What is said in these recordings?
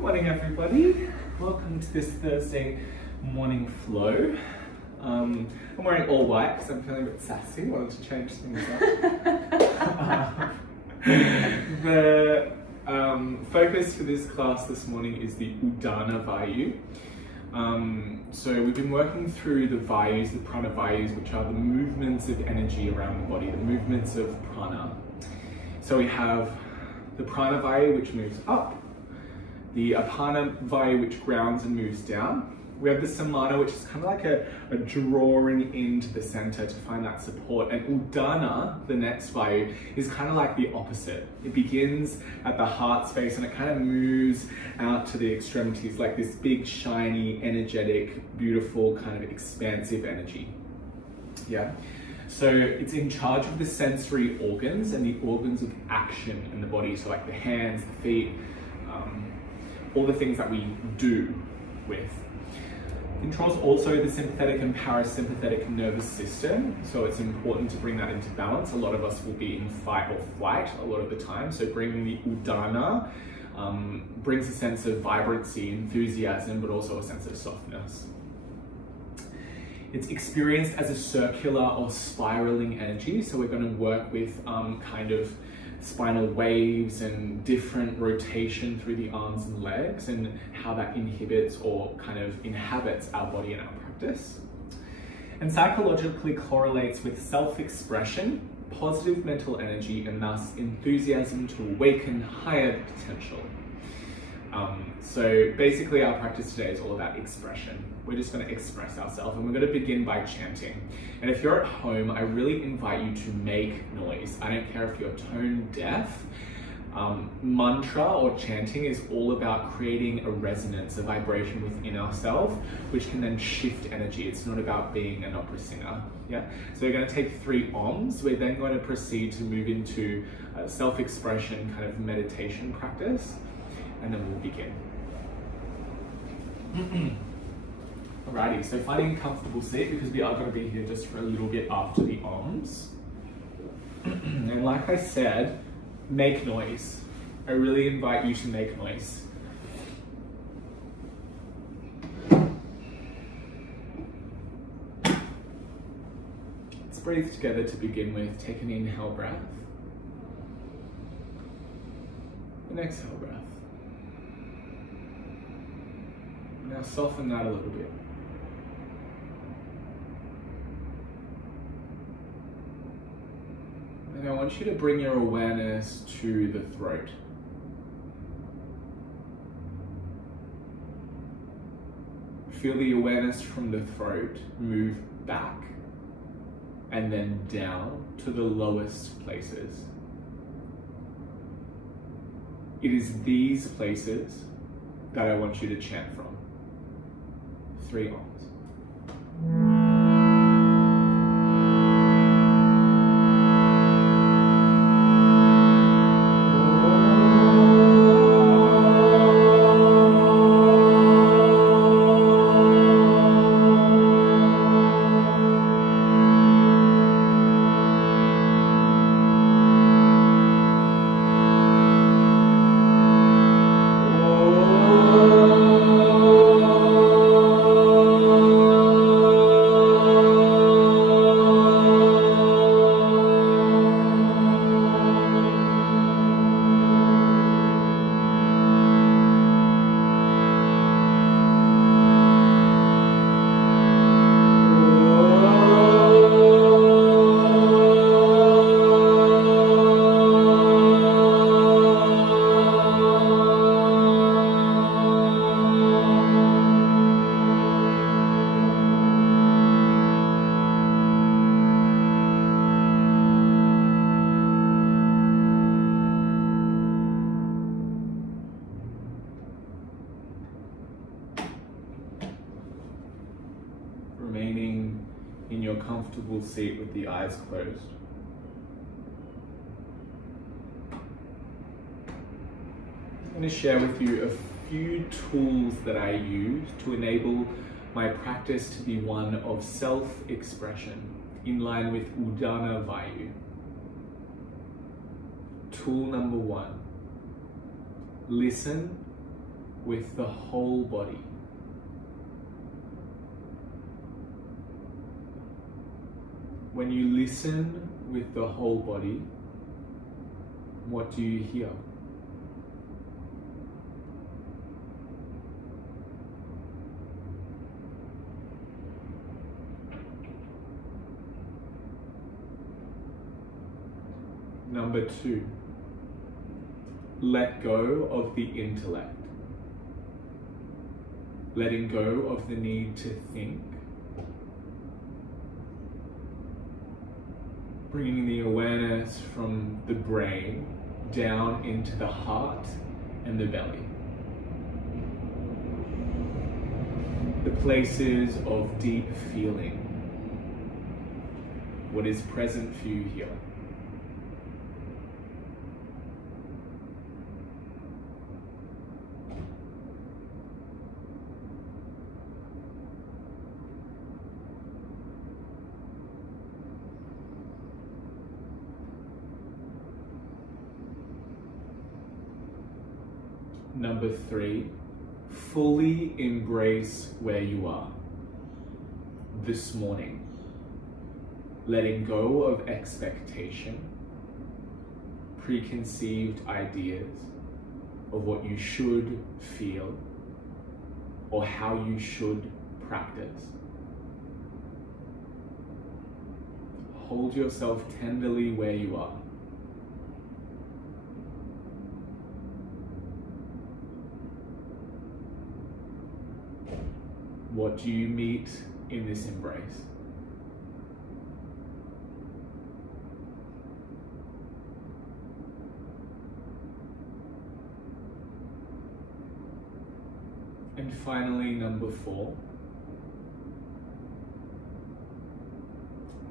Good morning, everybody. Welcome to this Thursday morning flow. I'm wearing all white because I'm feeling a bit sassy. Wanted to change things up. The focus for this class this morning is the Udana Vayu. So we've been working through the Vayus, the Prana Vayus, which are the movements of energy around the body, the movements of prana. So we have the Prana Vayu, which moves up, the Apana Vayu, which grounds and moves down. We have the Samana, which is kind of like a drawing into the center to find that support. And Udana, the next Vayu, is kind of like the opposite. It begins at the heart space and it kind of moves out to the extremities, like this big, shiny, energetic, beautiful, kind of expansive energy. Yeah. So it's in charge of the sensory organs and the organs of action in the body. So like the hands, the feet, all the things that we do with. Controls also the sympathetic and parasympathetic nervous system, so it's important to bring that into balance. A lot of us will be in fight or flight a lot of the time, so bringing the Udana brings a sense of vibrancy, enthusiasm, but also a sense of softness. It's experienced as a circular or spiraling energy, so we're going to work with kind of spinal waves and different rotation through the arms and legs and how that inhibits or kind of inhabits our body and our practice. And psychologically correlates with self-expression, positive mental energy, and thus enthusiasm to awaken higher potential. So basically our practice today is all about expression. We're just going to express ourselves and we're going to begin by chanting. And if you're at home, I really invite you to make noise. I don't care if you're tone deaf. Mantra or chanting is all about creating a resonance, a vibration within ourselves, which can then shift energy. It's not about being an opera singer. Yeah. So we're going to take 3 ohms. We're then going to proceed to move into a self-expression kind of meditation practice, and then we'll begin. Alrighty, so finding a comfortable seat because we are going to be here just for a little bit after the ohms. And like I said, make noise. I really invite you to make noise. Let's breathe together to begin with. Take an inhale breath. An exhale breath. Now soften that a little bit. And I want you to bring your awareness to the throat. Feel the awareness from the throat move back and then down to the lowest places. It is these places that I want you to chant from. 3 ohms. Remaining in your comfortable seat with the eyes closed. I'm going to share with you a few tools that I use to enable my practice to be one of self-expression in line with Udana Vayu. Tool number 1, listen with the whole body. When you listen with the whole body, what do you hear? Number 2, let go of the intellect. Letting go of the need to think. Bringing the awareness from the brain down into the heart and the belly. The places of deep feeling. What is present for you here? Number 3, fully embrace where you are this morning. Letting go of expectation, preconceived ideas of what you should feel or how you should practice. Hold yourself tenderly where you are. What do you meet in this embrace? And finally, number 4,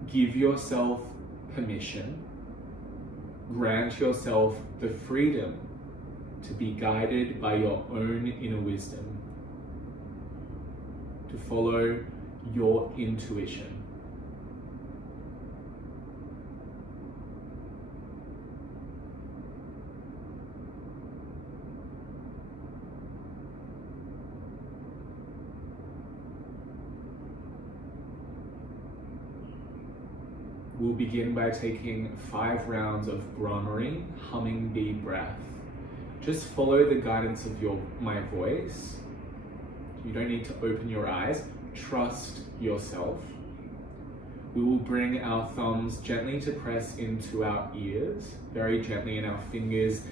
give yourself permission, grant yourself the freedom to be guided by your own inner wisdom, to follow your intuition. We'll begin by taking 5 rounds of Brahmari, humming bee breath. Just follow the guidance of my voice. You don't need to open your eyes. Trust yourself. We will bring our thumbs gently to press into our ears, very gently, and our fingers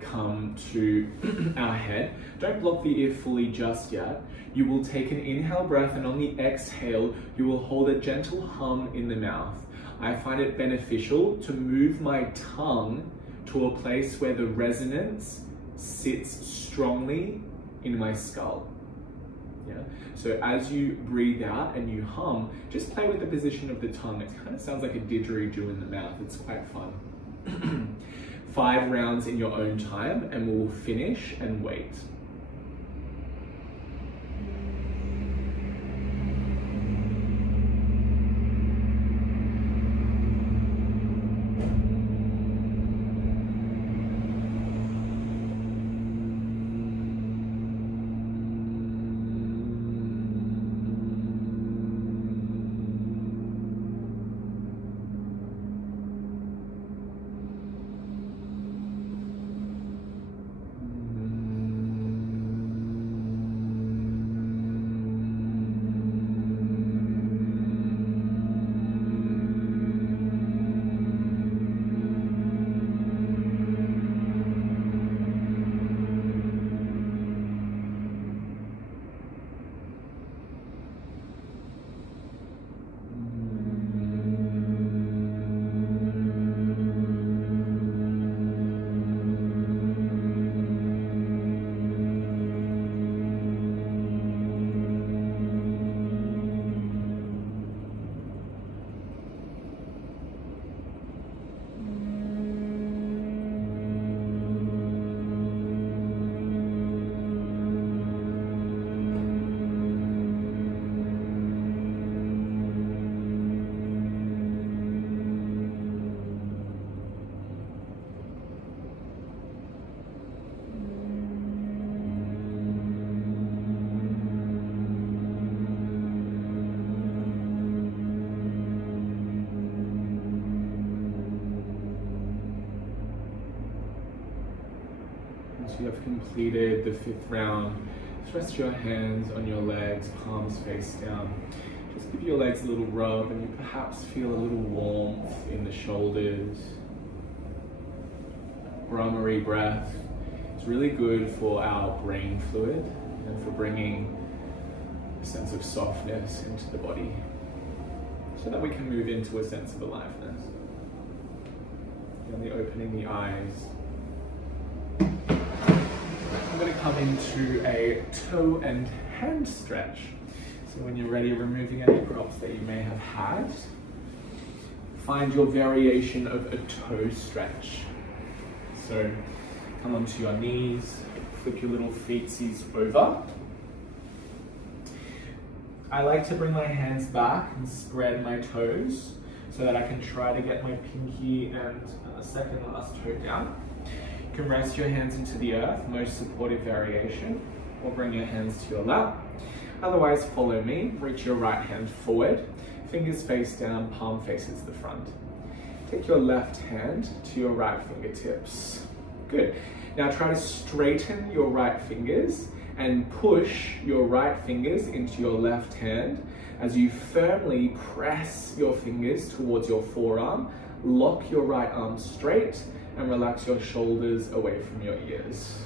come to our head. Don't block the ear fully just yet. You will take an inhale breath, and on the exhale, you will hold a gentle hum in the mouth. I find it beneficial to move my tongue to a place where the resonance sits strongly in my skull. Yeah. So as you breathe out and you hum, just play with the position of the tongue. It kind of sounds like a didgeridoo in the mouth. It's quite fun. 5 rounds in your own time, and we'll finish and wait. Once you have completed the 5th round, just rest your hands on your legs, palms face down. Just give your legs a little rub and you perhaps feel a little warmth in the shoulders. Brahmari breath is really good for our brain fluid and for bringing a sense of softness into the body so that we can move into a sense of aliveness. Gently opening the eyes. I'm going to come into a toe and hand stretch. So when you're ready, removing any props that you may have had, find your variation of a toe stretch. So come onto your knees, flip your little feetsies over. I like to bring my hands back and spread my toes so that I can try to get my pinky and second last toe down. You can rest your hands into the earth, most supportive variation, or bring your hands to your lap. Otherwise, follow me. Reach your right hand forward, fingers face down, palm faces the front. Take your left hand to your right fingertips. Good. Now try to straighten your right fingers and push your right fingers into your left hand as you firmly press your fingers towards your forearm. Lock your right arm straight and relax your shoulders away from your ears.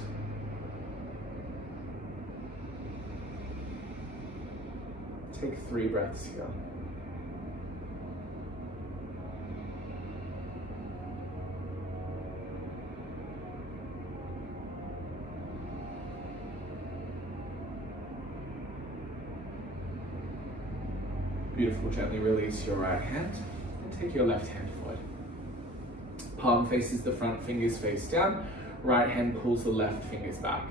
Take 3 breaths here. Beautiful, gently release your right hand and take your left hand forward. Palm faces the front, fingers face down. Right hand pulls the left fingers back.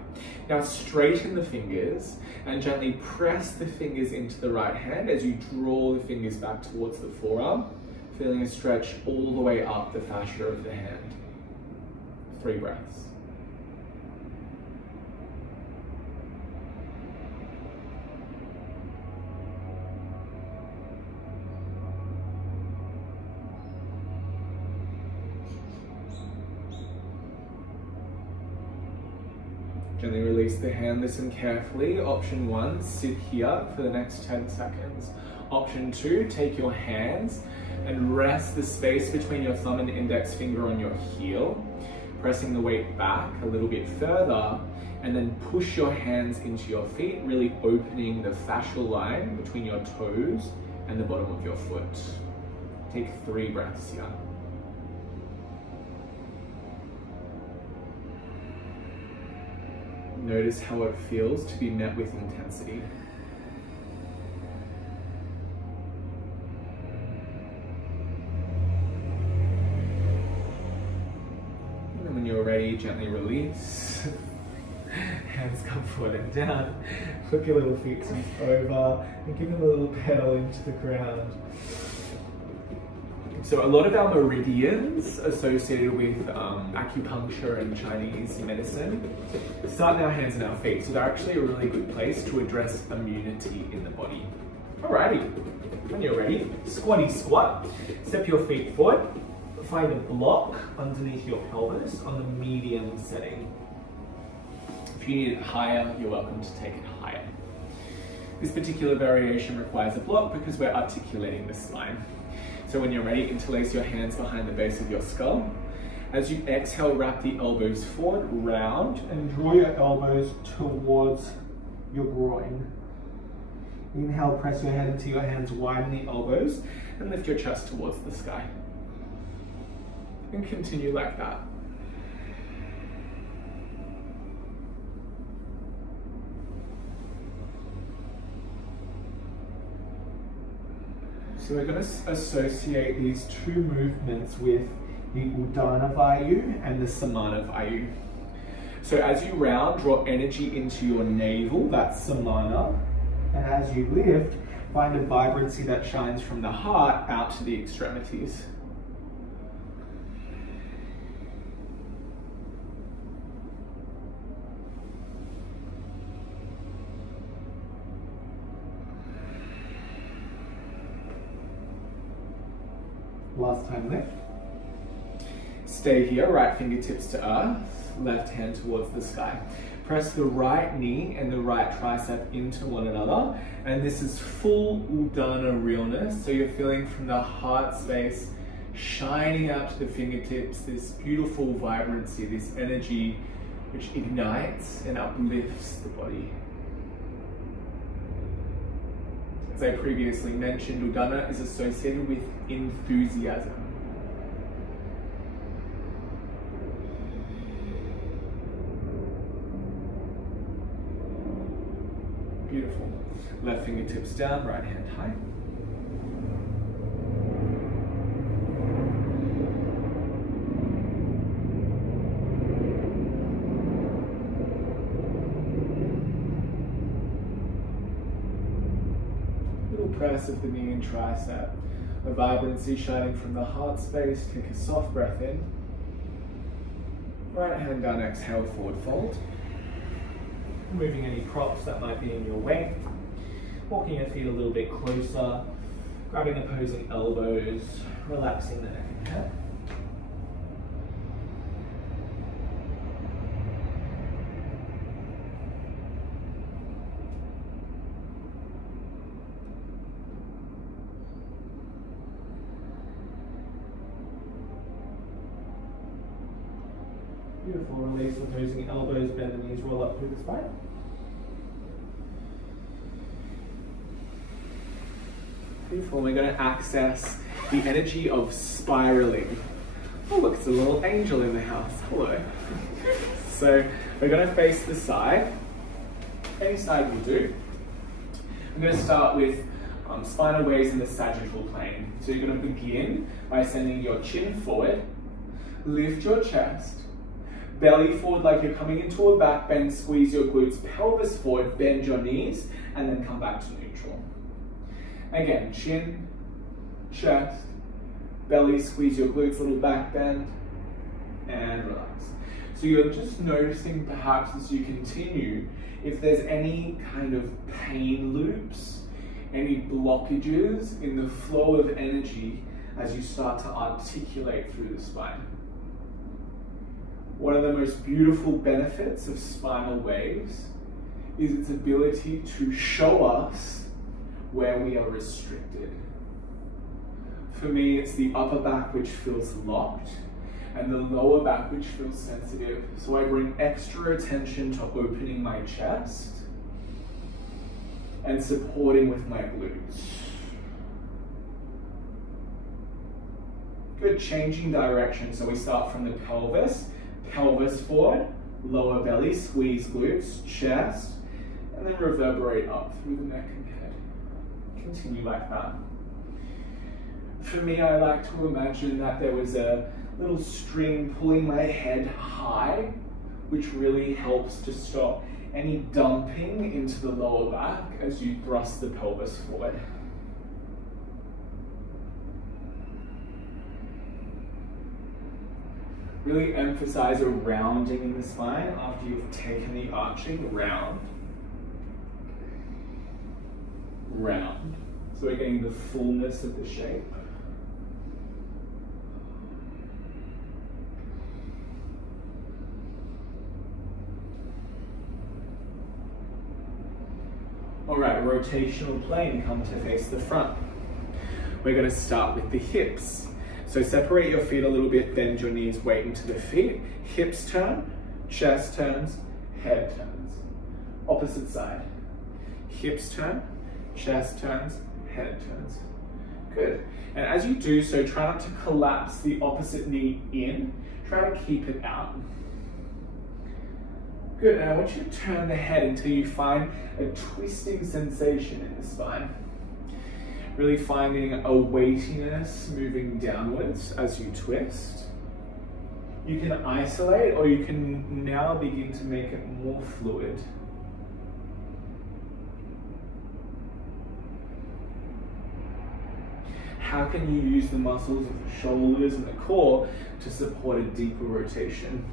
Now straighten the fingers and gently press the fingers into the right hand as you draw the fingers back towards the forearm, feeling a stretch all the way up the fascia of the hand. 3 breaths. Gently release the hand, listen carefully. Option 1, sit here for the next 10 seconds. Option 2, take your hands and rest the space between your thumb and index finger on your heel, pressing the weight back a little bit further, and then push your hands into your feet, really opening the fascial line between your toes and the bottom of your foot. Take 3 breaths here. Notice how it feels to be met with intensity. And then when you're ready, gently release. Hands come forward and down. Flip your little feet over and give them a little pedal into the ground. So a lot of our meridians associated with acupuncture and Chinese medicine start in our hands and our feet. So they're actually a really good place to address immunity in the body. Alrighty, when you're ready, squatty squat. Step your feet forward. Find a block underneath your pelvis on the medium setting. If you need it higher, you're welcome to take it higher. This particular variation requires a block because we're articulating the spine. So when you're ready, interlace your hands behind the base of your skull. As you exhale, wrap the elbows forward, round, and draw your elbows towards your groin. Inhale, press your head into your hands, widen the elbows, and lift your chest towards the sky. And continue like that. So we're going to associate these 2 movements with the Udana Vayu and the Samana Vayu. So as you round, draw energy into your navel, that's Samana. And as you lift, find a vibrancy that shines from the heart out to the extremities. Last time lift. Stay here, right fingertips to earth. left hand towards the sky. Press the right knee and the right tricep into one another. And this is full Udana realness. So you're feeling from the heart space, shining out to the fingertips, this beautiful vibrancy, this energy which ignites and uplifts the body. As I previously mentioned, Udana is associated with enthusiasm. Beautiful. Left fingertips down, right hand high. Little press of the knee and tricep. A vibrancy shining from the heart space. Take a soft breath in. Right hand down, exhale, forward fold. Removing any props that might be in your way. Walking your feet a little bit closer. Grabbing opposing elbows. Relaxing the neck and head. Beautiful, release opposing elbows, bend the knees, roll up through the spine. Beautiful, we're going to access the energy of spiraling. Oh look, it's a little angel in the house, hello. So we're going to face the side, any side will do. I'm going to start with spinal waves in the sagittal plane. So you're going to begin by sending your chin forward, lift your chest, belly forward like you're coming into a back bend, squeeze your glutes, pelvis forward, bend your knees, and then come back to neutral. Again, chin, chest, belly, squeeze your glutes, little back bend, and relax. So you're just noticing perhaps as you continue, if there's any kind of pain loops, any blockages in the flow of energy as you start to articulate through the spine. One of the most beautiful benefits of spinal waves is its ability to show us where we are restricted. For me, it's the upper back which feels locked and the lower back which feels sensitive. So I bring extra attention to opening my chest and supporting with my glutes. Good, changing direction. So we start from the pelvis. Pelvis forward, lower belly, squeeze glutes, chest, and then reverberate up through the neck and head. Continue like that. For me, I like to imagine that there was a little string pulling my head high, which really helps to stop any dumping into the lower back as you thrust the pelvis forward. Really emphasize a rounding in the spine after you've taken the arching round. Round. So we're getting the fullness of the shape. All right, rotational plane, come to face the front. We're going to start with the hips. So separate your feet a little bit, bend your knees, weight into the feet. Hips turn, chest turns, head turns. Opposite side. Hips turn, chest turns, head turns. Good. And as you do so, try not to collapse the opposite knee in. Try to keep it out. Good, and I want you to turn the head until you find a twisting sensation in the spine. Really finding a weightiness moving downwards as you twist. You can isolate or you can now begin to make it more fluid. How can you use the muscles of the shoulders and the core to support a deeper rotation?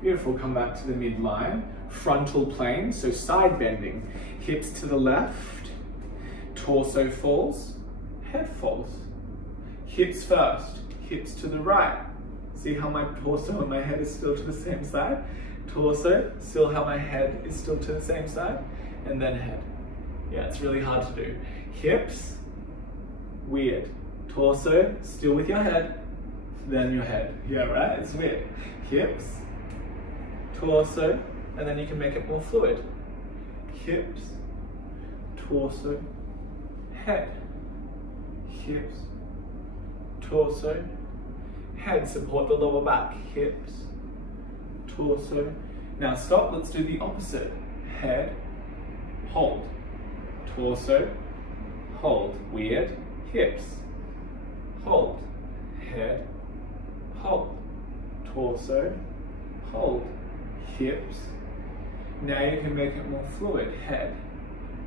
Beautiful, come back to the midline. Frontal plane, so side bending. Hips to the left, Torso falls, head falls. Hips first, hips to the right. See how my torso and my head is still to the same side? Torso, still how my head is still to the same side, and then head. Yeah, it's really hard to do. Hips, weird. Torso, still with your head, then your head. Yeah, right? It's weird. Hips, torso, and then you can make it more fluid. Hips, torso, head. Hips, torso, head. Support the lower back. Hips, torso. Now stop, let's do the opposite. Head, hold. Torso, hold. Weird. Hips, hold. Head, hold. Torso, hold. Hips. Now you can make it more fluid. Head,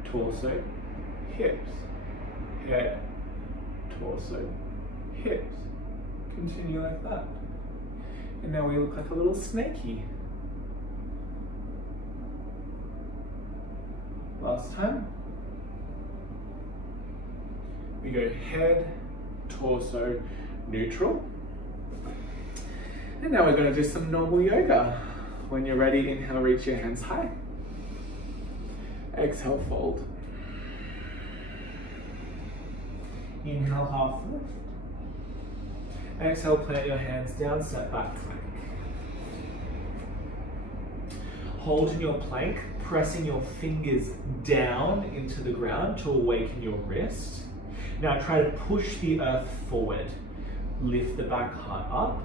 torso, hips. Head, torso, hips. Continue like that. And now we look like a little snakey. Last time. We go head, torso, neutral. And now we're going to do some normal yoga. When you're ready, inhale, reach your hands high. Exhale, fold. Inhale, half lift. Exhale, plant your hands down, step back plank. Hold in your plank, pressing your fingers down into the ground to awaken your wrist. Now try to push the earth forward. Lift the back heart up,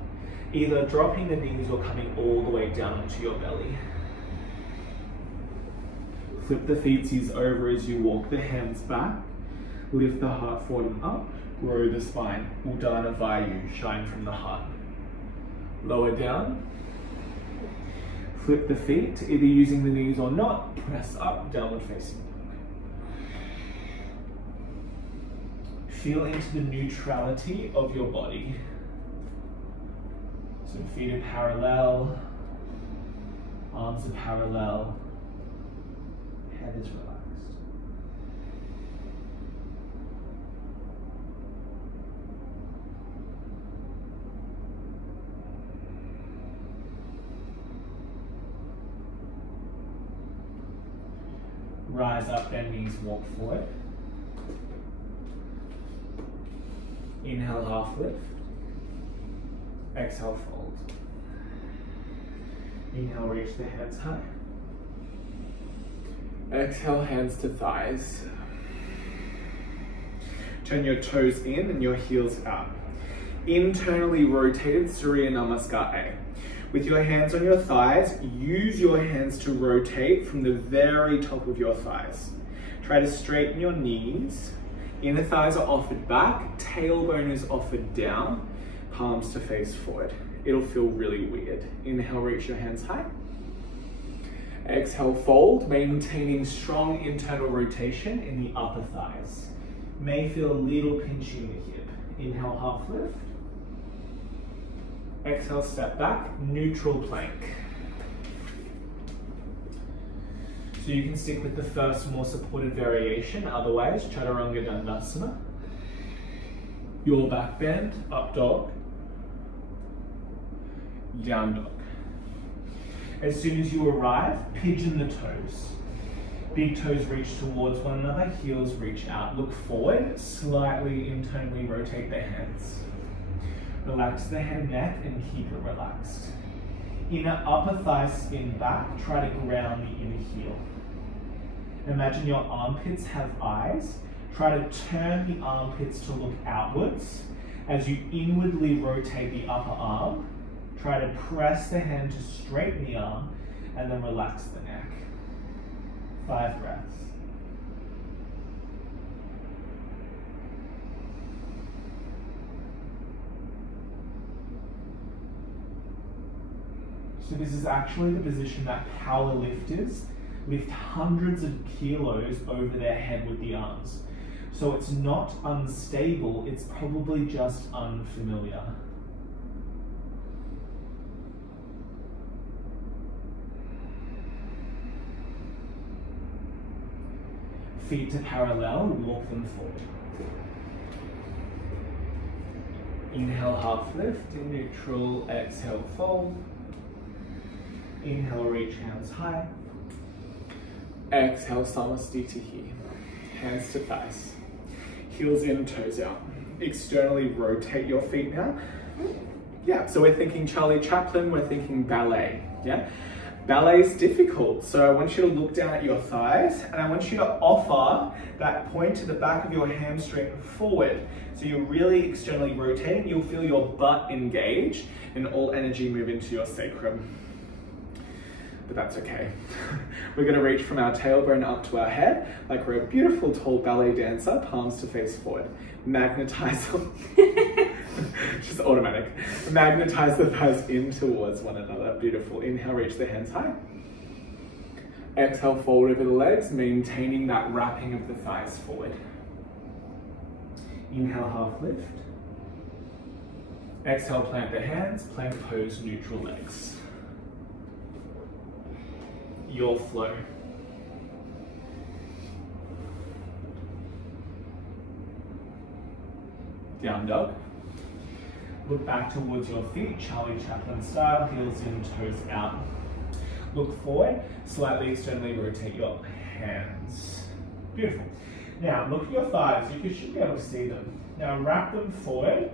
either dropping the knees or coming all the way down into your belly. Flip the feetsies over as you walk the hands back. Lift the heart forward and up. Grow the spine. Udana Vayu, shine from the heart. Lower down. Flip the feet, either using the knees or not. Press up, downward facing dog. Feel into the neutrality of your body. So feet are parallel, arms are parallel, head is relaxed. Rise up, bend knees, walk forward. Inhale, half lift. Exhale, fold. Inhale, reach the hands high. Exhale, hands to thighs. Turn your toes in and your heels out. Internally rotated Surya Namaskar. With your hands on your thighs, use your hands to rotate from the very top of your thighs. Try to straighten your knees. Inner thighs are offered back, tailbone is offered down, palms to face forward. It'll feel really weird. Inhale, reach your hands high. Exhale, fold, maintaining strong internal rotation in the upper thighs. May feel a little pinch in the hip. Inhale, half lift. Exhale, step back, neutral plank. So you can stick with the first more supported variation, otherwise Chaturanga Dandasana. Your back bend, up dog, down dog. As soon as you arrive, pigeon the toes. Big toes reach towards one another, heels reach out. Look forward, slightly internally rotate the hands. Relax the head and neck and keep it relaxed. Inner upper thigh spin back, try to ground the inner heel. Imagine your armpits have eyes. Try to turn the armpits to look outwards. As you inwardly rotate the upper arm, try to press the hand to straighten the arm and then relax the neck. 5 breaths. So this is actually the position that power lifters lift hundreds of kilos over their head with the arms. So it's not unstable, it's probably just unfamiliar. Feet to parallel, walk them forward. Inhale, half lift, in neutral, exhale, fold. Inhale, reach hands high. Exhale, Samasthiti here. Hands to thighs. Heels in, toes out. Externally rotate your feet now. Yeah, so we're thinking Charlie Chaplin, we're thinking ballet, yeah? Ballet is difficult, so I want you to look down at your thighs and I want you to offer that point to the back of your hamstring forward. So you're really externally rotating, you'll feel your butt engage and all energy move into your sacrum. But that's okay. We're gonna reach from our tailbone up to our head, like we're a beautiful tall ballet dancer, palms to face forward. Magnetize them. Just automatic. Magnetize the thighs in towards one another. Beautiful. Inhale, reach the hands high. Exhale, fold over the legs, maintaining that wrapping of the thighs forward. Inhale, half lift. Exhale, plant the hands, plank pose, neutral legs. Your flow. Down dog. Look back towards your feet, Charlie Chaplin style, heels in, toes out. Look forward, slightly externally rotate your hands. Beautiful. Now look at your thighs, you should be able to see them. Now wrap them forward.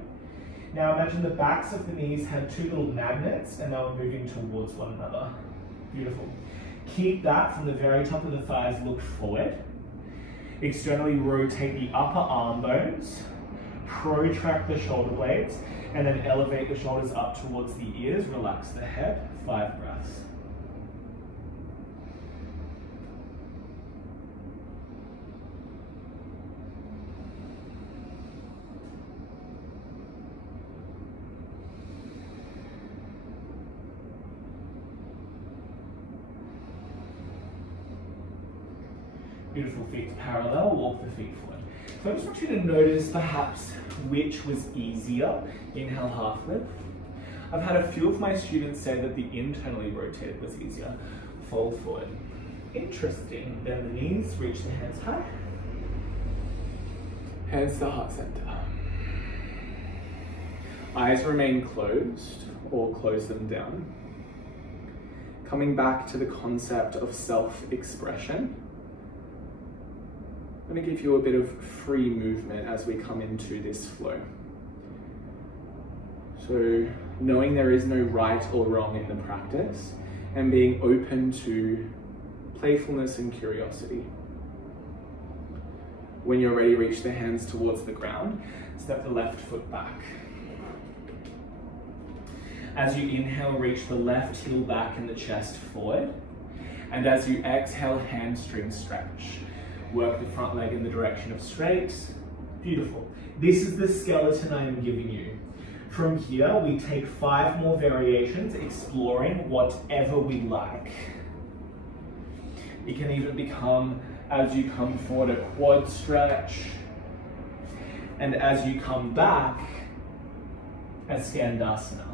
Now imagine the backs of the knees had two little magnets and they were moving towards one another. Beautiful. Keep that from the very top of the thighs, look forward. Externally rotate the upper arm bones. Protract the shoulder blades and then elevate the shoulders up towards the ears, relax the head, 5 breaths. Beautiful, feet parallel, walk the feet forward. So I just want you to notice perhaps which was easier. Inhale, half lift. I've had a few of my students say that the internally rotated was easier. Fold forward. Interesting. Bend the knees, reach the hands high. Hands to heart center. Eyes remain closed or close them down. Coming back to the concept of self-expression. I'm going to give you a bit of free movement as we come into this flow. So knowing there is no right or wrong in the practice and being open to playfulness and curiosity. When you're ready, reach the hands towards the ground. Step the left foot back. As you inhale, reach the left heel back and the chest forward. And as you exhale, hamstring stretch. Work the front leg in the direction of straight. Beautiful. This is the skeleton I am giving you. From here, we take 5 more variations, exploring whatever we like. It can even become, as you come forward, a quad stretch. And as you come back, a Skandasana.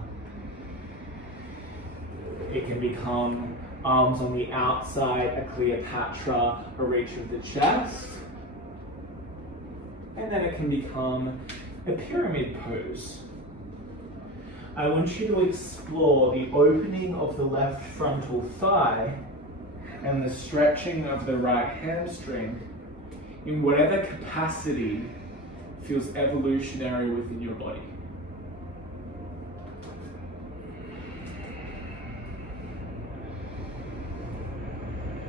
It can become arms on the outside, a Cleopatra, a reach of the chest. And then it can become a pyramid pose. I want you to explore the opening of the left frontal thigh and the stretching of the right hamstring in whatever capacity feels evolutionary within your body.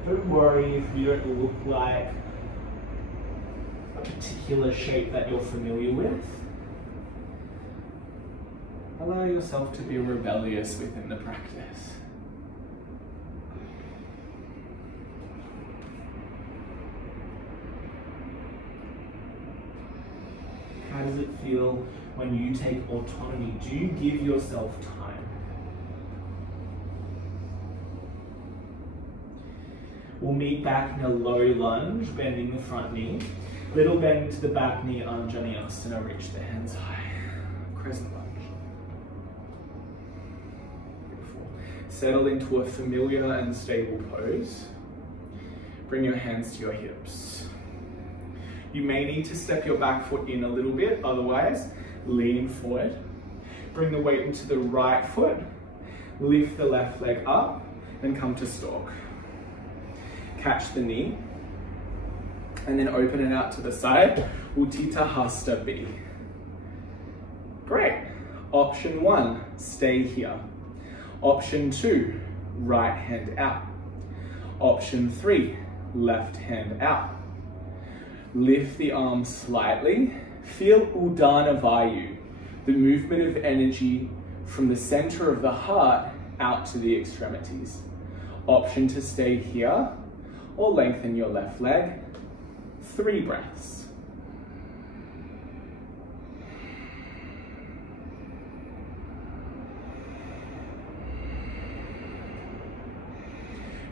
Don't worry if you don't look like a particular shape that you're familiar with. Allow yourself to be rebellious within the practice. How does it feel when you take autonomy? Do you give yourself time? We'll meet back in a low lunge, bending the front knee. Little bend to the back knee, Anjaneyasana, reach the hands high. Crescent lunge. Beautiful. Settle into a familiar and stable pose. Bring your hands to your hips. You may need to step your back foot in a little bit, otherwise lean forward. Bring the weight into the right foot, lift the left leg up, and come to stalk. Catch the knee, and then open it out to the side, Utthita Hasta B. Great. Option 1, stay here. Option 2, right hand out. Option 3, left hand out. Lift the arms slightly. Feel Udana Vayu, the movement of energy from the center of the heart out to the extremities. Option to stay here or lengthen your left leg. 3 breaths.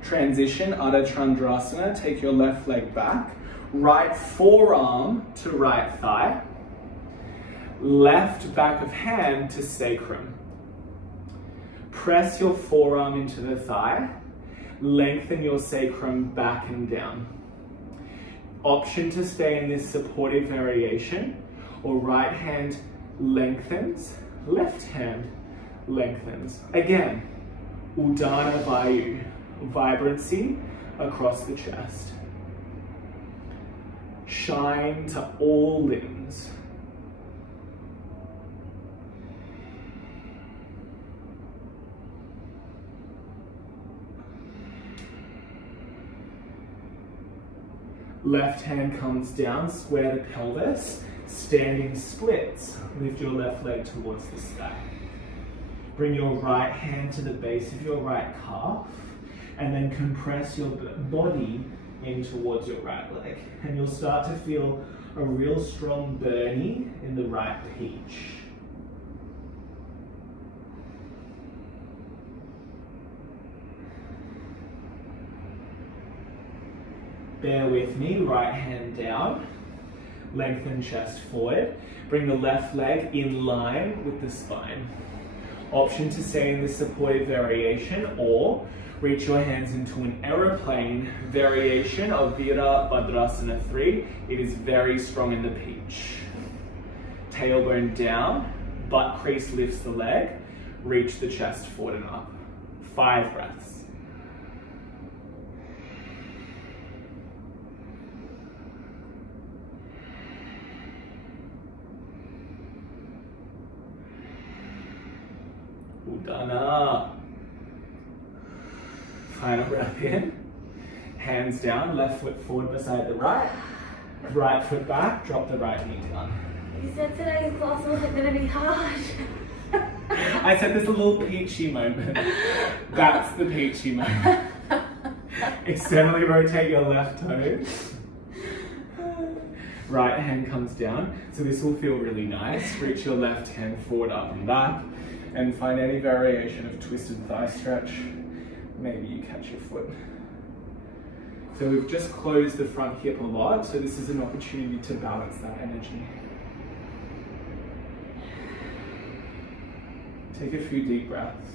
Transition, Ardha Chandrasana. Take your left leg back. Right forearm to right thigh. Left back of hand to sacrum. Press your forearm into the thigh. Lengthen your sacrum back and down. Option to stay in this supportive variation, or right hand lengthens, left hand lengthens. Again, Udana Vayu. Vibrancy across the chest. Shine to all limbs. Left hand comes down, square the pelvis, standing splits. Lift your left leg towards the sky. Bring your right hand to the base of your right calf, and then compress your body in towards your right leg. And you'll start to feel a real strong burning in the right peach. Bear with me, right hand down, lengthen chest forward. Bring the left leg in line with the spine. Option to stay in this supportive variation, or reach your hands into an aeroplane variation of Virabhadrasana 3. It is very strong in the peach. Tailbone down, butt crease lifts the leg, reach the chest forward and up. 5 breaths. Udana. Final breath in. Hands down, left foot forward beside the right. Right foot back, drop the right knee down. You said today's class wasn't going to be hard. I said there's a little peachy moment. That's the peachy moment. Externally rotate your left toes. Right hand comes down. So this will feel really nice. Reach your left hand forward, up and back. And find any variation of twisted thigh stretch. Maybe you catch your foot. So we've just closed the front hip a lot, so this is an opportunity to balance that energy. Take a few deep breaths.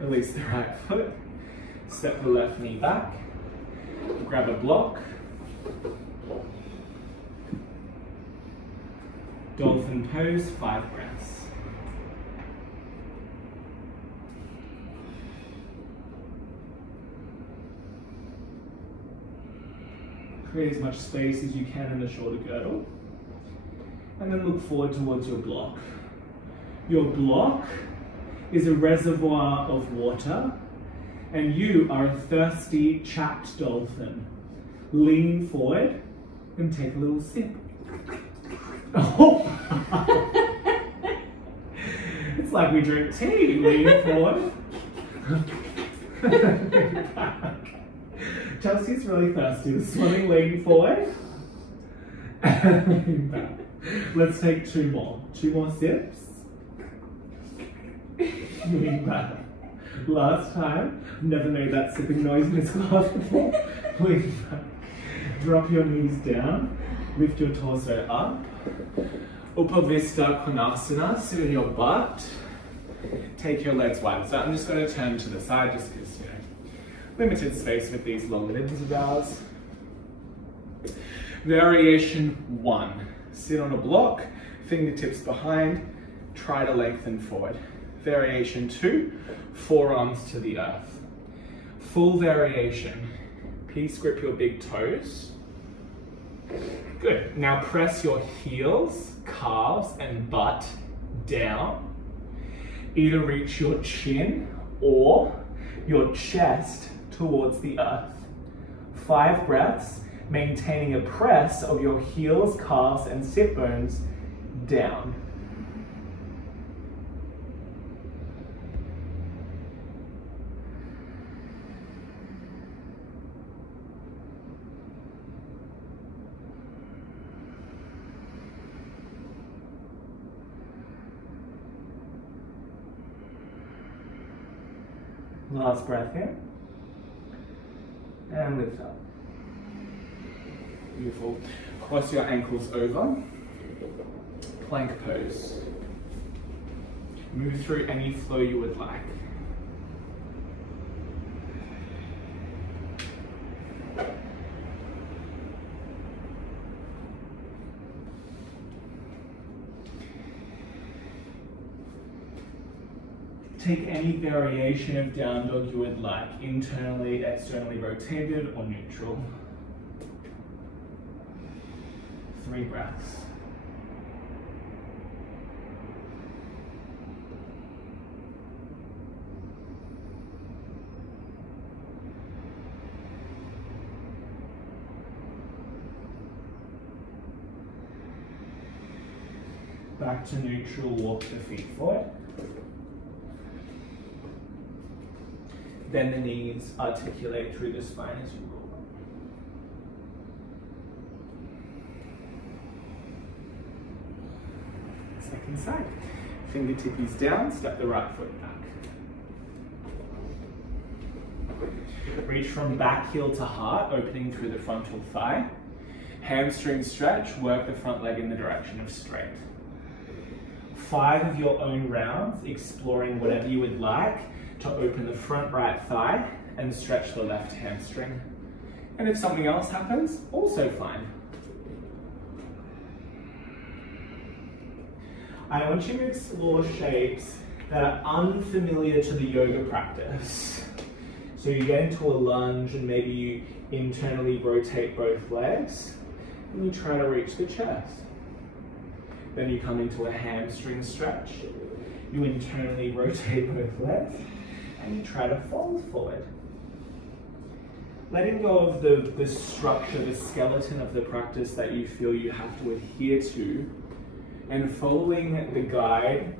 Release the right foot, step the left knee back, grab a block, dolphin pose, 5 breaths. Create as much space as you can in the shoulder girdle, and then look forward towards your block. Your block is a reservoir of water, and you are a thirsty, chapped dolphin. Lean forward and take a little sip. Oh. It's like we drink tea. Lean forward. Chelsea's really thirsty this morning. Lean forward and lean back. Let's take 2 more. 2 more sips. Lean back. Last time. Never made that sipping noise in this class before. Lean back. Drop your knees down. Lift your torso up. Upavista Konasana, sit on your butt, take your legs wide. So I'm just going to turn to the side just because, you know, limited space with these long limbs of ours. Variation 1, sit on a block, fingertips behind, try to lengthen forward. Variation 2, forearms to the earth. Full variation, please grip your big toes. Good. Now press your heels, calves, and butt down. Either reach your chin or your chest towards the earth. 5 breaths, maintaining a press of your heels, calves, and sit bones down. Last breath in, and lift up. Beautiful. Cross your ankles over, plank pose. Move through any flow you would like. Take any variation of down dog you would like, internally, externally rotated, or neutral. 3 breaths. Back to neutral, walk the feet forward. Bend the knees, articulate through the spine as you roll. Second side. Fingertips down, step the right foot back. Reach from back heel to heart, opening through the frontal thigh. Hamstring stretch, work the front leg in the direction of straight. 5 of your own rounds, exploring whatever you would like to open the front right thigh and stretch the left hamstring. And if something else happens, also fine. I want you to explore shapes that are unfamiliar to the yoga practice. So you get into a lunge and maybe you internally rotate both legs and you try to reach the chest. Then you come into a hamstring stretch. You internally rotate both legs and you try to fold forward. Letting go of the structure, the skeleton of the practice that you feel you have to adhere to, and following the guide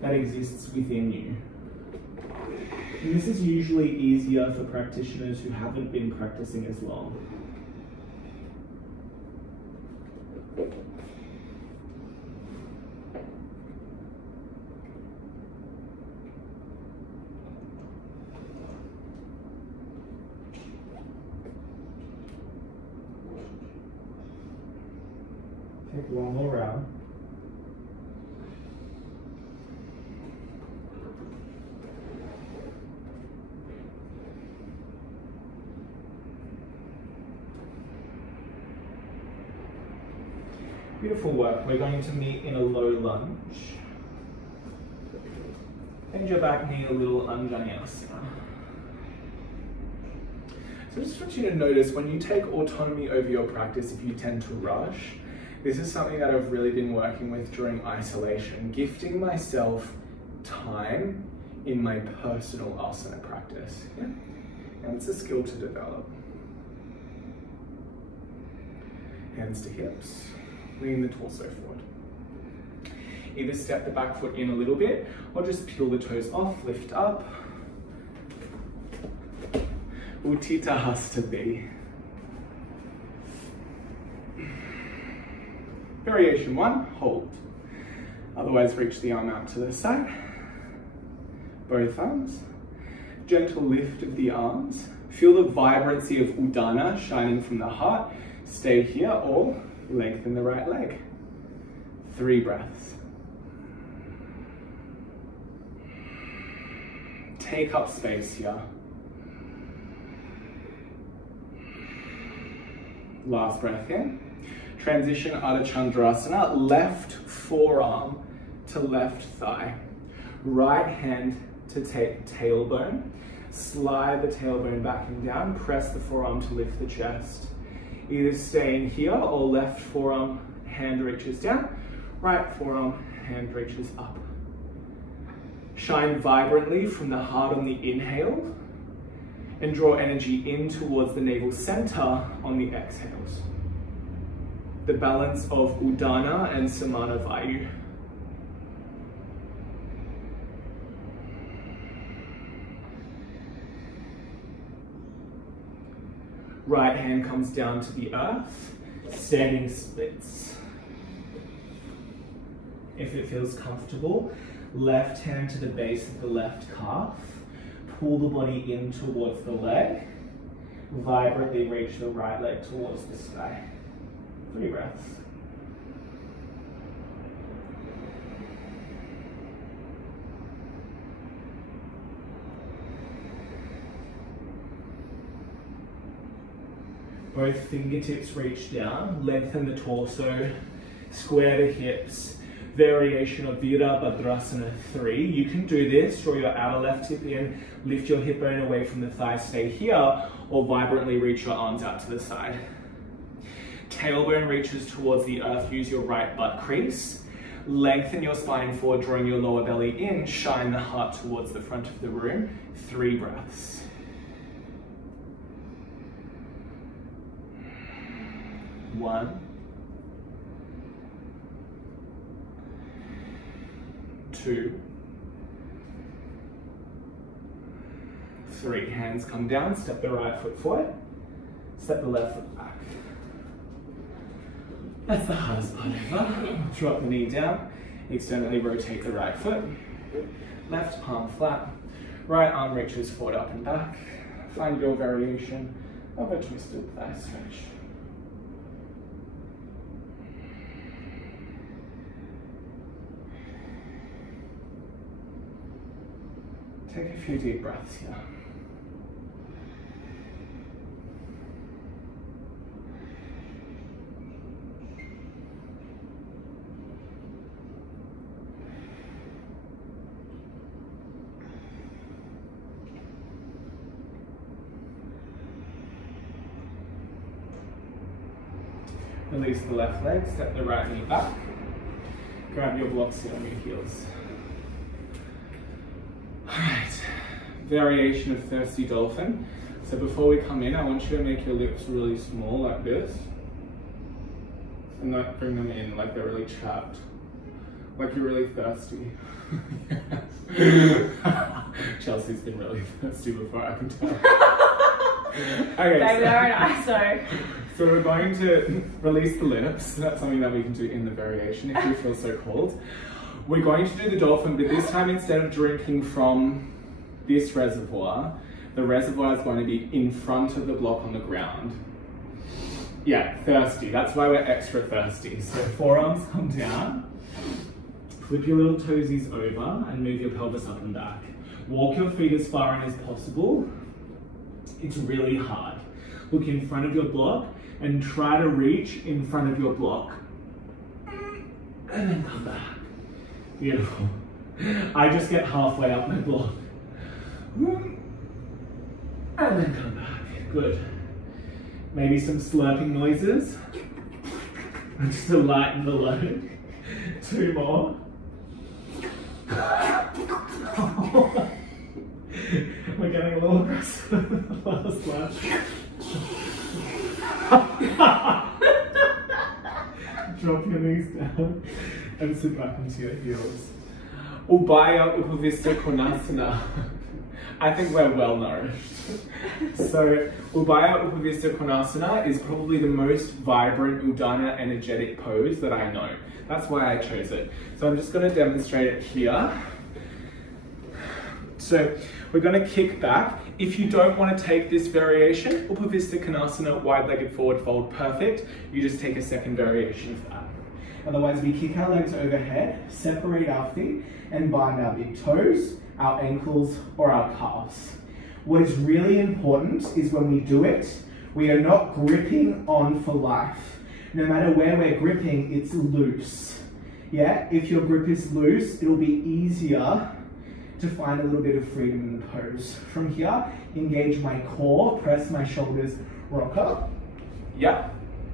that exists within you. And this is usually easier for practitioners who haven't been practicing as long. Take one more round. Beautiful work. We're going to meet in a low lunge. Bend your back knee a little, Anjaneyasana. So I just want you to notice when you take autonomy over your practice, if you tend to rush, this is something that I've really been working with during isolation, gifting myself time in my personal asana practice. Yeah? And it's a skill to develop. Hands to hips. Lean the torso forward. Either step the back foot in a little bit or just peel the toes off, lift up. Uttita Hasta B. Variation 1, hold. Otherwise reach the arm out to the side. Both arms. Gentle lift of the arms. Feel the vibrancy of Udana shining from the heart. Stay here or lengthen the right leg. 3 breaths. Take up space here. Last breath in. Transition Ardha Chandrasana, left forearm to left thigh. Right hand to take tailbone. Slide the tailbone back and down. Press the forearm to lift the chest. Either staying here or left forearm, hand reaches down. Right forearm, hand reaches up. Shine vibrantly from the heart on the inhale and draw energy in towards the navel center on the exhales. The balance of Udana and Udana Vayu. Right hand comes down to the earth, standing splits. If it feels comfortable, left hand to the base of the left calf. Pull the body in towards the leg. Vibrantly reach the right leg towards the sky. 3 breaths. Both fingertips reach down, lengthen the torso, square the hips. Variation of Virabhadrasana 3. You can do this, draw your outer left hip in, lift your hip bone away from the thigh, stay here, or vibrantly reach your arms out to the side. Tailbone reaches towards the earth, use your right butt crease. Lengthen your spine forward, drawing your lower belly in, shine the heart towards the front of the room. 3 breaths. One. 2, 3. Hands come down, step the right foot forward, step the left foot back. That's the hardest part ever. Drop the knee down, externally rotate the right foot, left palm flat, right arm reaches forward, up and back. Find your variation of a twisted thigh stretch. Take a few deep breaths here. Release the left leg, step the right knee back. Grab your blocks, sit on your heels. Alright, variation of thirsty dolphin. So before we come in, I want you to make your lips really small like this. And not bring them in like they're really chapped. Like you're really thirsty. Chelsea's been really thirsty before, I can tell. Okay, Baby, alright, so we're going to release the lips. That's something that we can do in the variation if you feel so called. We're going to do the dolphin, but this time instead of drinking from this reservoir, the reservoir is going to be in front of the block on the ground. Yeah, thirsty. That's why we're extra thirsty. So forearms come down, flip your little toesies over and move your pelvis up and back. Walk your feet as far in as possible. It's really hard. Look in front of your block and try to reach in front of your block. And then come back. Beautiful. I just get halfway up my block. And then come back. Good. Maybe some slurping noises. Just to lighten the load. 2 more. We're getting a little aggressive. Last lash. Drop your knees down and sit back into your heels. Ubaya Upavista Konasana. I think we're well nourished. So Ubaya Upavista Konasana is probably the most vibrant Udana energetic pose that I know. That's why I chose it. So I'm just going to demonstrate it here. So we're going to kick back. If you don't want to take this variation, Upavista Konasana, wide-legged forward fold, perfect. You just take a second variation of that. Otherwise, we kick our legs overhead, separate our feet, and bind our big toes, our ankles, or our calves. What is really important is when we do it, we are not gripping on for life. No matter where we're gripping, it's loose. Yeah, if your grip is loose, it'll be easier to find a little bit of freedom in the pose. From here, engage my core, press my shoulders, rock up. Yeah.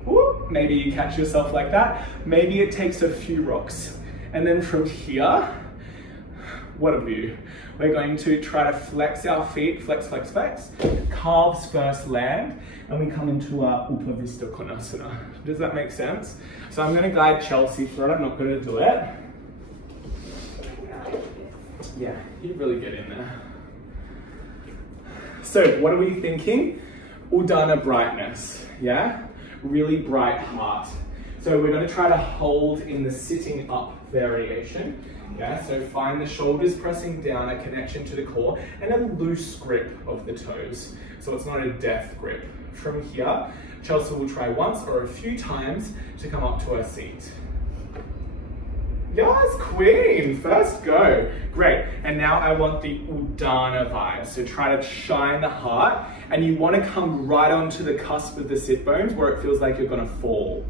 Ooh, maybe you catch yourself like that. Maybe it takes a few rocks. And then from here, what a view. We're going to try to flex our feet, flex, flex, flex. Calves first land, and we come into our Upavista Konasana. Does that make sense? So I'm going to guide Chelsea through it. I'm not going to do it. Yeah, you really get in there. So what are we thinking? Udana brightness, yeah? Really bright heart. So we're going to try to hold in the sitting up variation. Yeah, so find the shoulders pressing down, a connection to the core, and a loose grip of the toes. So it's not a death grip. From here, Chelsea will try once or a few times to come up to her seat. Yes, queen, first go. Great, and now I want the Udana vibe. So try to shine the heart, and you want to come right onto the cusp of the sit bones where it feels like you're gonna fall.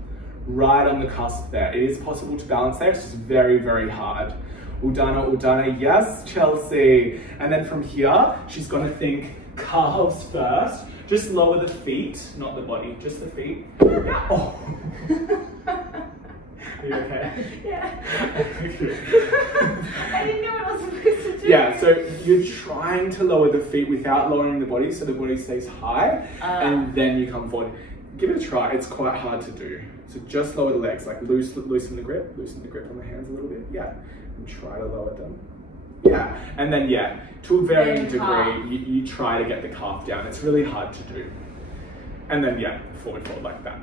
Right on the cusp there. It is possible to balance there, it's just very, very hard. Udana, Udana, yes, Chelsea. And then from here, she's gonna think calves first. Just lower the feet, not the body, just the feet. Oh. Are you okay? Yeah. I didn't know what I was supposed to do. Yeah, so you're trying to lower the feet without lowering the body so the body stays high, and then you come forward. Give it a try, it's quite hard to do. So just lower the legs, like loosen the grip on the hands a little bit, yeah. And try to lower them. Yeah, and then yeah, to a varying degree, you try to get the calf down. It's really hard to do. And then yeah, forward fold like that.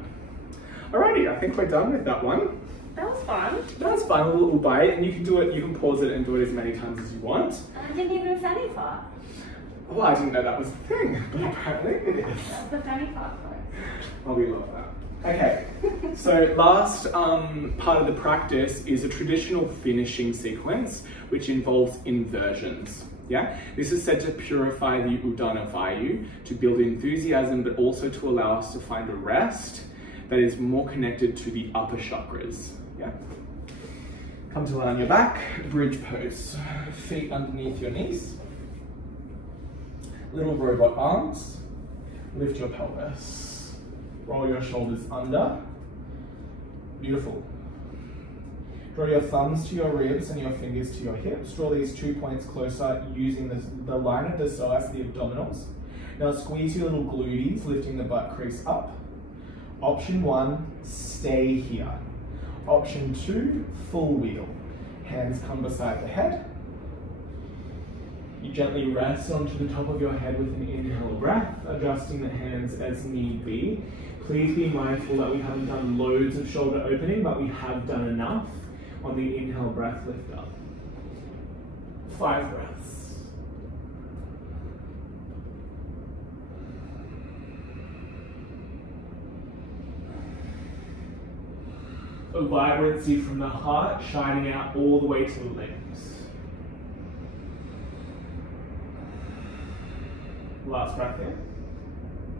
Alrighty, I think we're done with that one. That was fun. That was fun, a little bite, and you can do it, you can pause it and do it as many times as you want. I didn't even fanny fart. Well, I didn't know that was a thing, but apparently it is. That's the fanny fart for it. Oh, we love that. Okay, so last part of the practice is a traditional finishing sequence, which involves inversions. Yeah, this is said to purify the Udana Vayu, to build enthusiasm, but also to allow us to find a rest that is more connected to the upper chakras. Yeah. Come to lie on your back, bridge pose. Feet underneath your knees. Little robot arms. Lift your pelvis. Roll your shoulders under. Beautiful. Draw your thumbs to your ribs and your fingers to your hips. Draw these 2 points closer using the line of the psoas, the abdominals. Now squeeze your little glutees, lifting the butt crease up. Option 1, stay here. Option 2, full wheel. Hands come beside the head. You gently rest onto the top of your head with an inhale breath, adjusting the hands as need be. Please be mindful that we haven't done loads of shoulder opening, but we have done enough. On the inhale breath, lift up. 5 breaths. A vibrancy from the heart shining out all the way to the limbs. Last breath in.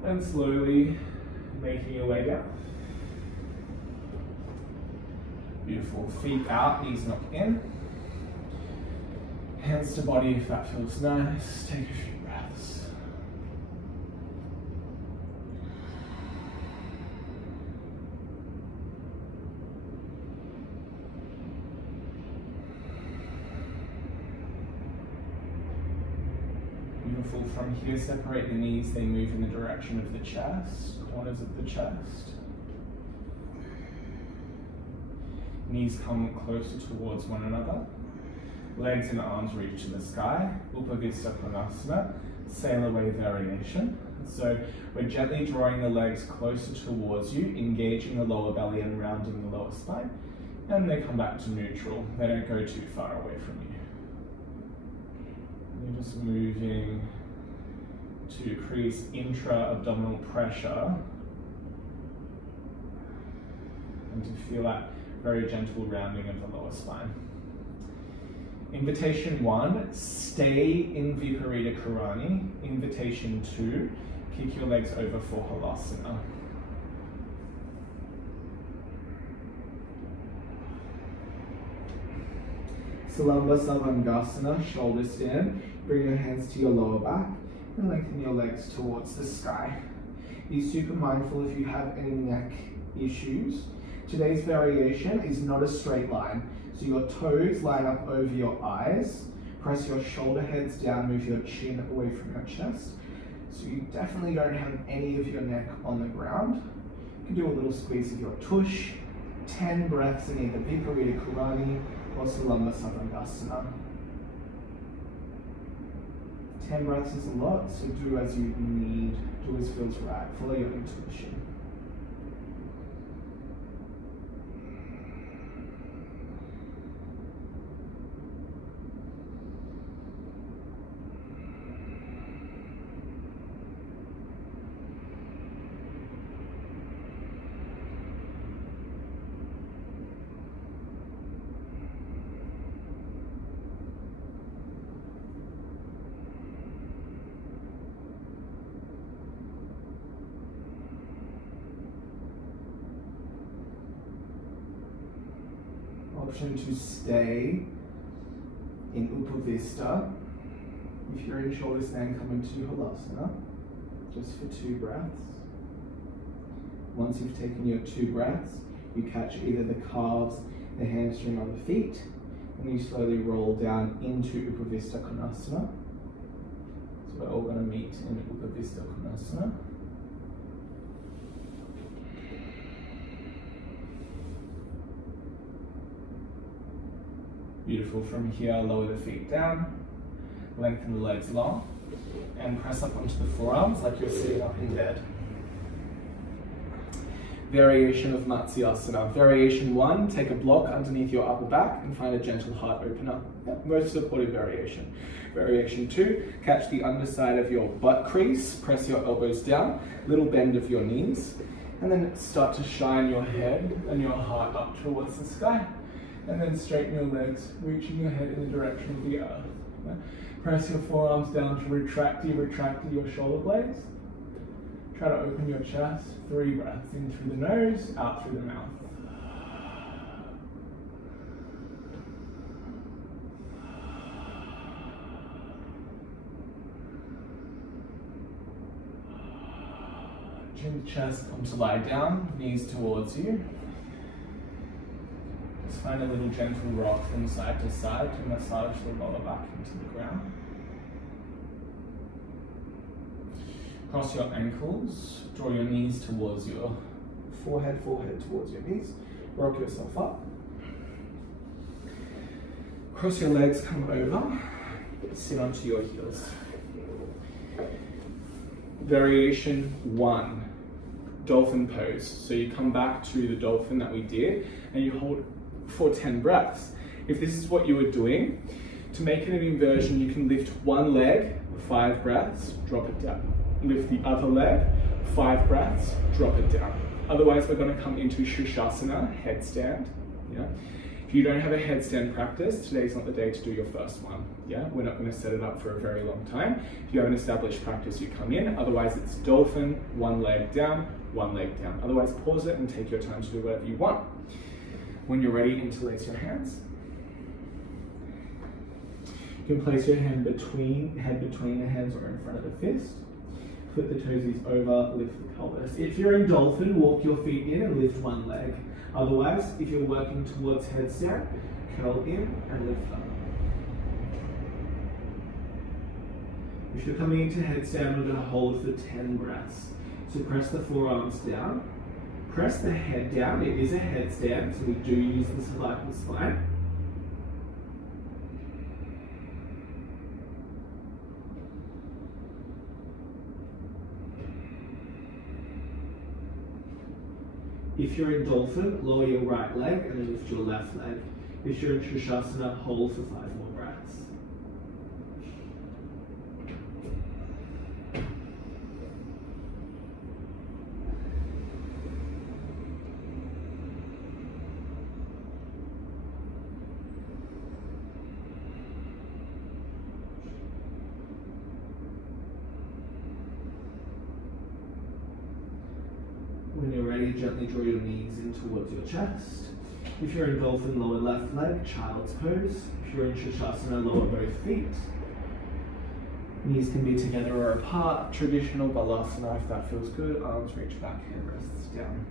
And slowly making your way down. Beautiful. Feet out, knees knock in. Hands to body if that feels nice. Take a few breaths. Beautiful. From here, separate the knees. They move in the direction of the chest, corners of the chest. Knees come closer towards one another. Legs and arms reach to the sky. Upavista Konasana, sail away variation. So we're gently drawing the legs closer towards you, engaging the lower belly and rounding the lower spine. And they come back to neutral. They don't go too far away from you. You're just moving to increase intra-abdominal pressure and to feel that very gentle rounding of the lower spine. Invitation 1, stay in Viparita Karani. Invitation 2, kick your legs over for Halasana. Salamba Savangasana, shoulders stand. Bring your hands to your lower back and lengthen your legs towards the sky. Be super mindful if you have any neck issues. Today's variation is not a straight line. So your toes line up over your eyes. Press your shoulder heads down, move your chin away from your chest. So you definitely don't have any of your neck on the ground. You can do a little squeeze of your tush. 10 breaths in either Viparita Karani or Salamba Savangasana. 10 breaths is a lot, so do as you need, do as feels right, follow your intuition. Option to stay in Upavista. If you're in shoulder stand, come into Halasana, just for 2 breaths. Once you've taken your 2 breaths, you catch either the calves, the hamstring, or the feet, and you slowly roll down into Upavista Konasana. So we're all going to meet in Upavista Konasana. Beautiful. From here, lower the feet down, lengthen the legs long, and press up onto the forearms like you're sitting up in bed. Variation of Matsyasana. Variation 1, take a block underneath your upper back and find a gentle heart opener. Yep, most supportive variation. Variation 2, catch the underside of your butt crease, press your elbows down, little bend of your knees, and then start to shine your head and your heart up towards the sky. And then straighten your legs, reaching your head in the direction of the earth. Press your forearms down to retract your shoulder blades. Try to open your chest. 3 breaths, in through the nose, out through the mouth. Chin to chest, come to lie down, knees towards you. Find a little gentle rock from side to side to massage the lower back into the ground. Cross your ankles, draw your knees towards your forehead towards your knees. Rock yourself up. Cross your legs, come over, sit onto your heels. Variation 1, dolphin pose. So you come back to the dolphin that we did and you hold for 10 breaths. If this is what you were doing, to make it an inversion, you can lift one leg, 5 breaths, drop it down. Lift the other leg, 5 breaths, drop it down. Otherwise, we're going to come into Shirshasana, headstand. Yeah. If you don't have a headstand practice, today's not the day to do your first one. Yeah, we're not going to set it up for a very long time. If you have an established practice, you come in. Otherwise, it's dolphin, 1 leg down, 1 leg down. Otherwise, pause it and take your time to do whatever you want. When you're ready, interlace your hands. You can place your head between the hands or in front of the fist. Flip the toesies over, lift the pelvis. If you're in dolphin, walk your feet in and lift 1 leg. Otherwise, if you're working towards headstand, curl in and lift up. If you're coming into headstand, we're going to hold for 10 breaths. So press the forearms down. Press the head down. It is a headstand, so we do use the cervical spine. If you're in dolphin, lower your right leg and then lift your left leg. If you're in Shirshasana, hold for 5 more breaths. gently draw your knees in towards your chest. If you're in dolphin, lower left leg, child's pose. If you're in Shasana, lower both feet. Knees can be together or apart. Traditional Balasana if that feels good. Arms reach back, head rests down.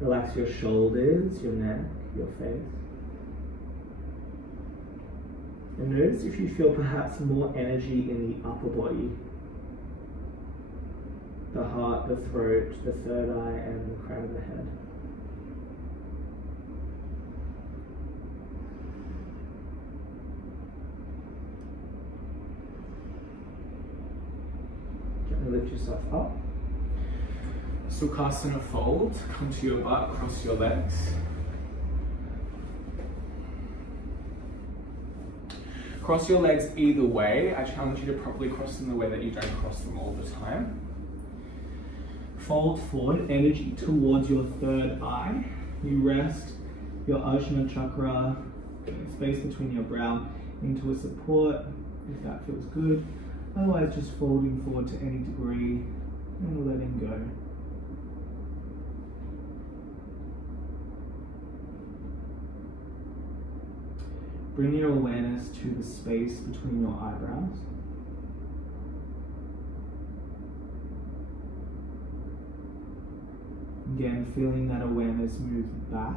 Relax your shoulders, your neck, your face. And notice if you feel perhaps more energy in the upper body. The heart, the throat, the third eye, and the crown of the head. Gently lift yourself up. Sukhasana fold, come to your butt, cross your legs. Cross your legs either way. I challenge you to properly cross them the way that you don't cross them all the time. Fold forward, energy towards your third eye. You rest your Ajna chakra, space between your brow, into a support, if that feels good. Otherwise, just folding forward to any degree and letting go. Bring your awareness to the space between your eyebrows. Again, feeling that awareness move back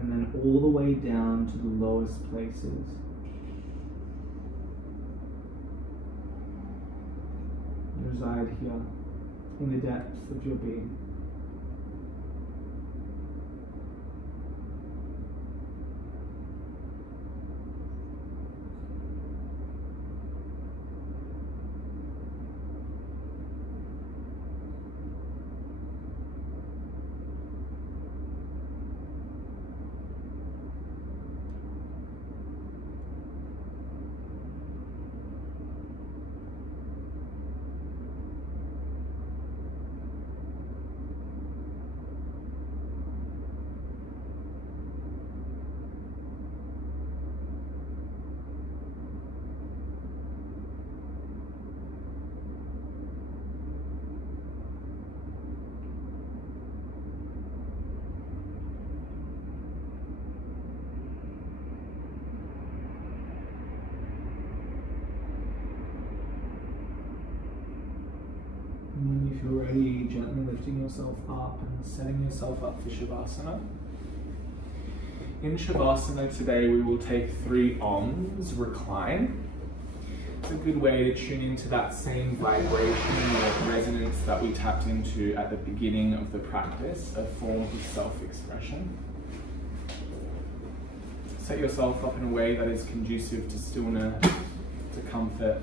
and then all the way down to the lowest places. Reside here in the depths of your being. And if you're ready, gently lifting yourself up and setting yourself up for Shavasana. In Shavasana today, we will take 3 Oms, recline. It's a good way to tune into that same vibration or resonance that we tapped into at the beginning of the practice, a form of self-expression. Set yourself up in a way that is conducive to stillness, to comfort.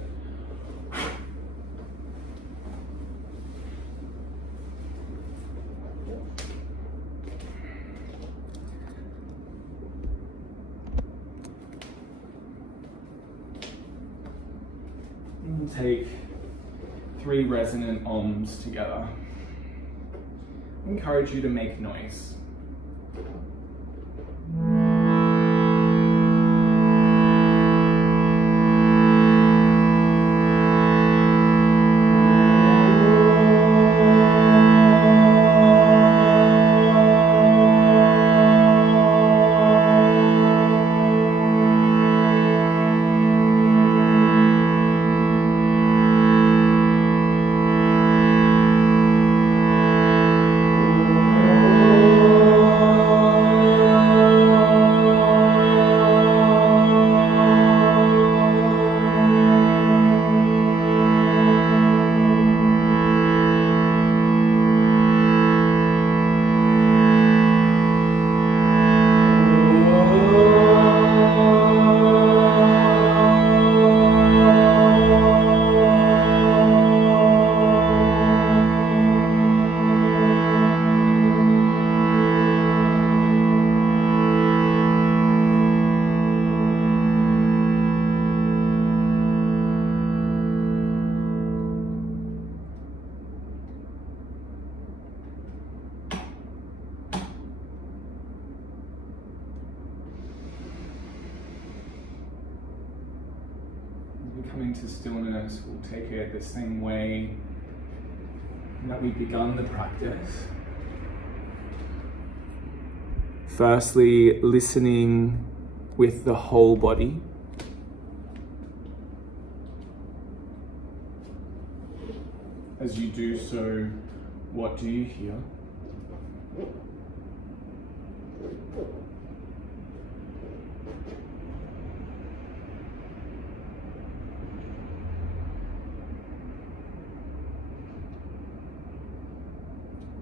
Take 3 resonant Oms together. I encourage you to make noise. Coming to stillness, we'll take it the same way that we've begun the practice. Firstly, listening with the whole body. As you do so, what do you hear?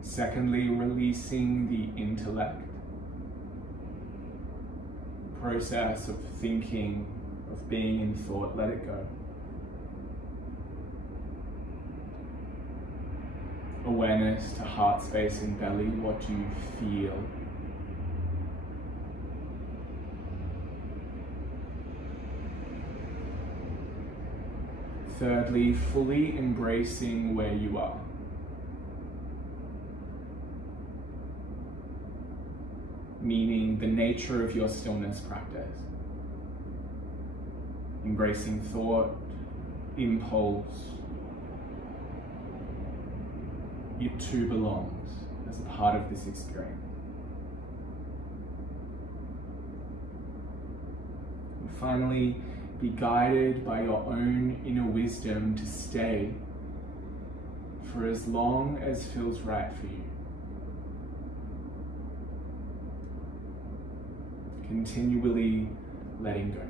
Secondly, releasing the intellect, process of thinking, of being in thought, let it go. Awareness to heart space and belly, what do you feel? Thirdly, fully embracing where you are. Meaning the nature of your stillness practice. Embracing thought, impulse. It too belongs as a part of this experience. And finally, be guided by your own inner wisdom to stay for as long as feels right for you. Continually letting go.